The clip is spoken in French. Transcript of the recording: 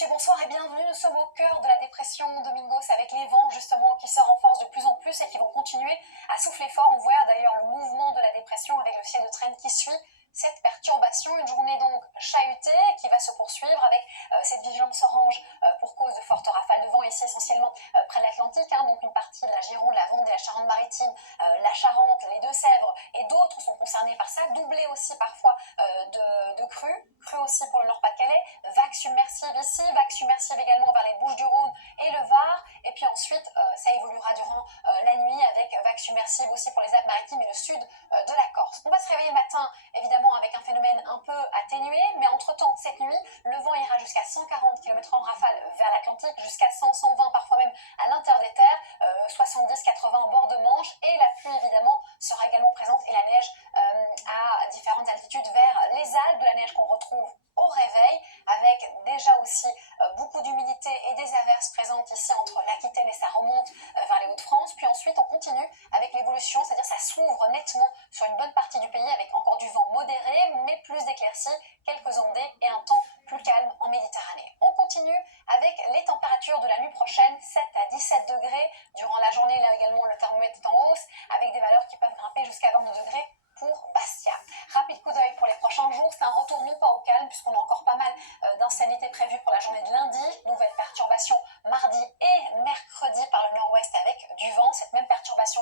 messieurs, bonsoir et bienvenue. Nous sommes au cœur de la dépression Domingos avec les vents justement qui se renforcent de plus en plus et qui vont continuer à souffler fort. On voit d'ailleurs le mouvement de la dépression avec le ciel de traîne qui suit cette perturbation. Une journée donc chahutée qui va se poursuivre avec cette vigilance orange pour cause de fortes rafales de vent ici essentiellement près de l'Atlantique. Donc une partie de la Gironde, la Vendée, la Charente-Maritime, la Charente, les Deux-Sèvres et d'autres sont concernés par ça, doublé aussi parfois de crues aussi pour le Nord-Pas-de-Calais, vagues submersives ici, vagues submersives également vers les Bouches-du-Rhône et le Var, et puis ensuite ça évoluera durant la nuit avec vagues submersives aussi pour les Alpes-Maritimes et le sud de la Corse. On va se réveiller le matin évidemment avec un phénomène un peu atténué, mais entre-temps cette nuit, le vent ira jusqu'à 140 km en rafale vers l'Atlantique, jusqu'à 100, 120 parfois même à l'intérieur des terres, 70, 80 en bord de Manche, et la pluie évidemment sera également présente et la neige à différentes altitudes vers les Alpes, de la neige qu'on retrouve au réveil, avec déjà aussi beaucoup d'humidité et des averses présentes ici entre l'Aquitaine et ça remonte vers les Hauts-de-France. Puis ensuite on continue avec l'évolution, c'est-à-dire ça s'ouvre nettement sur une bonne partie du pays avec encore du vent modéré, mais plus d'éclaircies, quelques ondées et un temps plus calme en Méditerranée. On continue avec les températures de la nuit prochaine, 7 à 17 degrés. Durant la journée, là également, le thermomètre est en hausse, avec des valeurs qui peuvent grimper jusqu'à 22 degrés pour Bastia. Rapide coup d'œil pour les prochains jours, c'est un retour non pas au calme puisqu'on a encore pas mal d'instabilité prévue pour la journée de lundi, nouvelle perturbation mardi et mercredi par le nord-ouest avec du vent, cette même perturbation